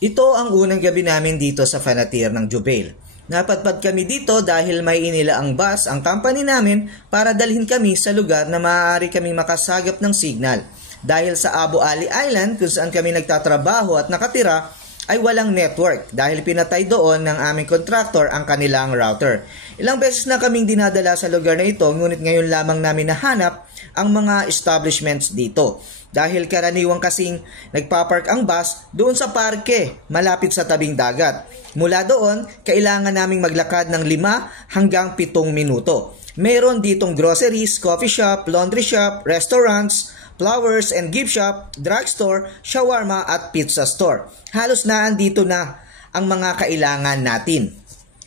Ito ang unang gabi namin dito sa Fanatir ng Jubail. Napadpad kami dito dahil may inilaang bus ang company namin para dalhin kami sa lugar na maaari kami makasagap ng signal. Dahil sa Abu Ali Island kung saan kami nagtatrabaho at nakatira ay walang network dahil pinatay doon ng aming contractor ang kanilang router. Ilang beses na kaming dinadala sa lugar na ito ngunit ngayon lamang namin nahanap ang mga establishments dito. Dahil karaniwang kasing nagpapark ang bus doon sa parke malapit sa tabing dagat. Mula doon, kailangan naming maglakad ng 5 hanggang 7 minuto. Meron ditong groceries, coffee shop, laundry shop, restaurants, flowers and gift shop, drugstore, shawarma at pizza store. Halos naandito na ang mga kailangan natin.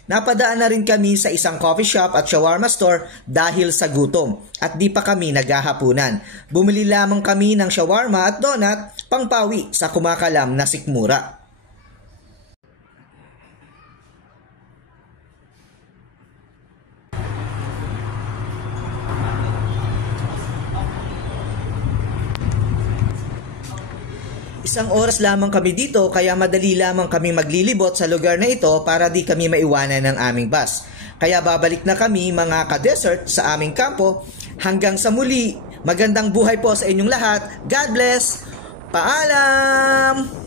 Napadaan na rin kami sa isang coffee shop at shawarma store dahil sa gutom at di pa kami naghahapunan. Bumili lamang kami ng shawarma at donut pangpawi sa kumakalam na sikmura. Isang oras lamang kami dito kaya madali lamang kami maglilibot sa lugar na ito para di kami maiwanan ng aming bus. Kaya babalik na kami mga ka-desert sa aming kampo. Hanggang sa muli, magandang buhay po sa inyong lahat. God bless! Paalam!